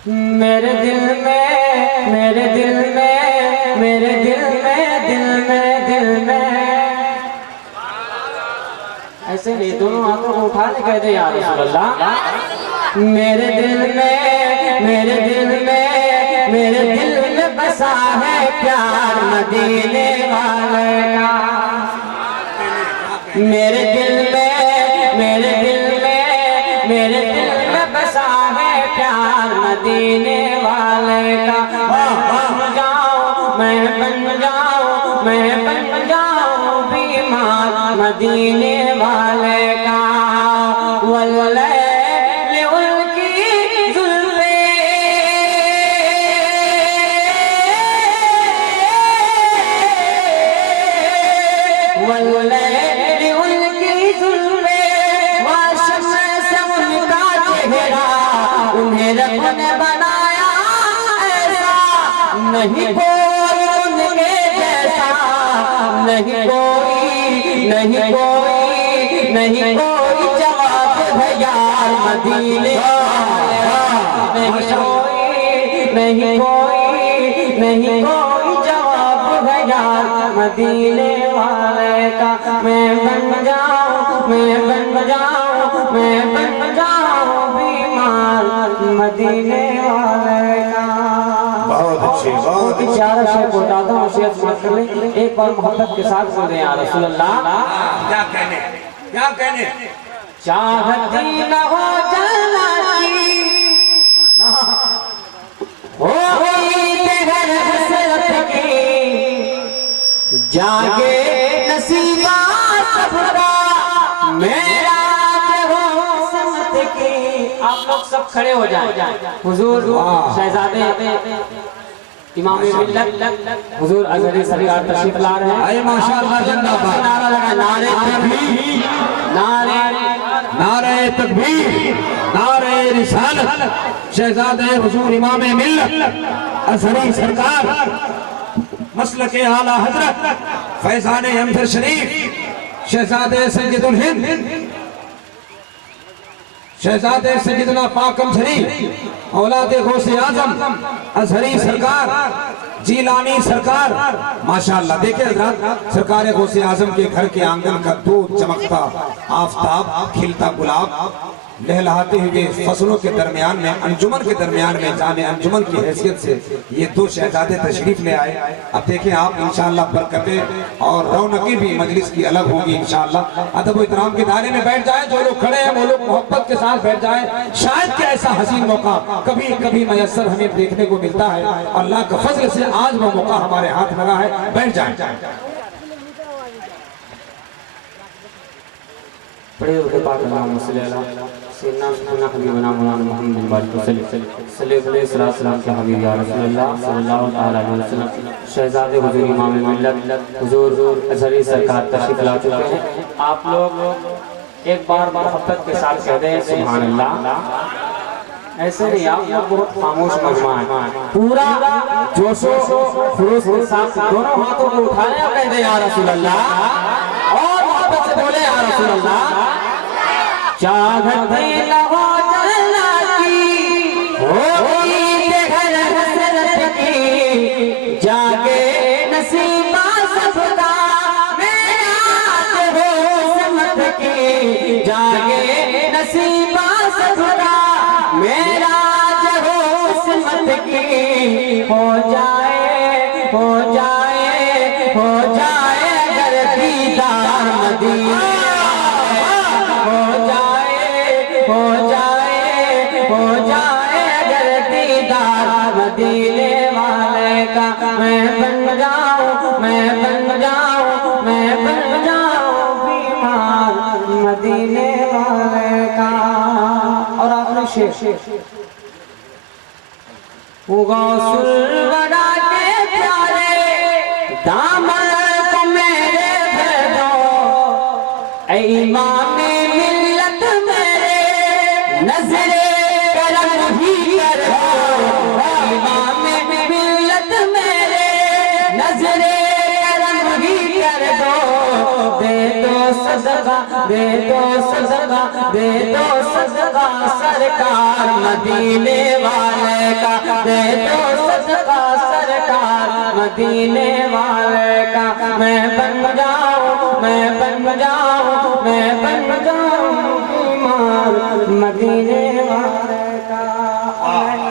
मेरे दिल में, मेरे दिल में, मेरे दिल में, दिल में, दिल में। ऐसे नहीं, दोनों हाथों को उठा के कहते या रसूल अल्लाह। मेरे दिल में, मेरे दिल में, मेरे दिल में बसा है प्यार मदीने वाले का। मेरे दिल में, मेरे दिल में, मेरे दिल में बसा है प्यार मदीने वाले का। मैं बन जाऊं, मैं बन जाऊं, मैं बन जाऊं बीमार मदीने वाले का। वल्ले उनकी जुल्फे, वल्ले उनकी जुल्फे, वाशम से उनका चेहरा, उन्हें रब ने बनाया ऐसा, नहीं कोई उनके जैसा, नहीं कोई, नहीं कोई, नहीं कोई जवाब है यार मदीने वाले, नहीं कोई, नहीं कोई, नहीं कोई जवाब है यार मदीने वाले का। मैं बन जाऊं, मैं बन जाऊं, मैं बन जाऊं बीमार मदीने वाले का। बहुत अच्छे, बहुत अच्छे। प्यारा शेर बताता हूँ, शेर समझ कर ले। एक बार मोहब्बत के साथ बोल रहे हैं या रसूल अल्लाह। क्या कहने, क्या कहने। चाहती न हो जलना की, हो तेहर हसरत की, जागे नसीबा सबका, मेरा हो समत की। आप लोग सब खड़े हो जाएं। हुजूर शहजादे इमाम मिल्लत हुजूर अजहरी सरकार तशरीफ ला रहे हैं। आए माशाअल्लाह, जिंदाबाद। नारा लगा, नारे तकबीर, नारे, नारे तकबीर, नारे रिसालत। शहजादे हुजूर इमाम मिल्लत अजहरी सरकार मसलके आला हजरत फैजान अमजद शरीफ शहजादे सैयदुल हिंद, शहजादे सैयदना पाकम शरीफ औलादे गौसे आजम अजहरी सरकार जीलानी सरकार। माशाअल्लाह, देखिए हजरात, सरकार गौसे आजम के घर के आंगन का दूध चमकता आफताब, खिलता गुलाब, लहलहाते हुए फसलों के दरमियान में, अंजुमन के दरमियान में जाने अंजुमन की हैसियत से ये दो शहजादे तशरीफ ले आए। अब देखें आप, इंशाअल्लाह बरकतें और रौनकी भी मजलिस की अलग होगी इंशाअल्लाह। अदब व इहतराम के दायरे में बैठ जाए जो लोग खड़े हैं, वो लोग मोहब्बत के साथ बैठ जाए। शायद कि ऐसा हसीन मौका कभी कभी मयसर हमें देखने को मिलता है। अल्लाह का फजल से आज वो मौका हमारे हाथ लगा है। बैठ जाए। बड़े होते पाक नाम सल्लल्लाहु सैयदना सुन्ना हबीबना मौलाना मोहम्मद बारिक सल्लल्लाहु के हबीब या रसूलुल्लाह सल्लल्लाहु अलैहि वसल्लम। शहजादे हुजूर इमाम मिल्लत हुजूर अजहरी सरकार तशरीफ ला चुके हैं। आप लोग एक बार मोहब्बत के साथ कह दें सुभान अल्लाह। ऐसे नहीं, आप लोग बहुत खामोश मजमा है, पूरा जोशो खरोश के साथ दोनों हाथों को उठाए और कह दे या रसूल अल्लाह, और मोहब्बत से बोले या रसूल अल्लाह। चाहते न हो जलना की, होगी तेहर हसरत की, जागे नसीबा सबका, मेरा हो समत की, जागे नसीबा सबका, मेरा हो समत की। हो जाए, हो जाए, हो जाए अगर दीदार मदीने, हो जाए, हो जाए अगर दीदार मदीने वाले का। मैं बन जाऊं, मैं बन जाऊं, मैं बन जाऊं बीमार मदीने वाले का। और आखिरी शेर, गौसुल वरा के प्यारे दामन को मेरे भर दो, ऐ इमाम मिल्लत मेरे नजरे करम ही कर दो, इमाम मिल्लत मेरे नजरे करम ही कर दो, दे दो सदका, दे दो सदका, दे दो सदका सरकार मदीने वाले का, दे दो सदका सरकार मदीने वाले का। मैं बन जाऊं, मैं बन जाऊं, मैं बन जाऊं बीमार मदीने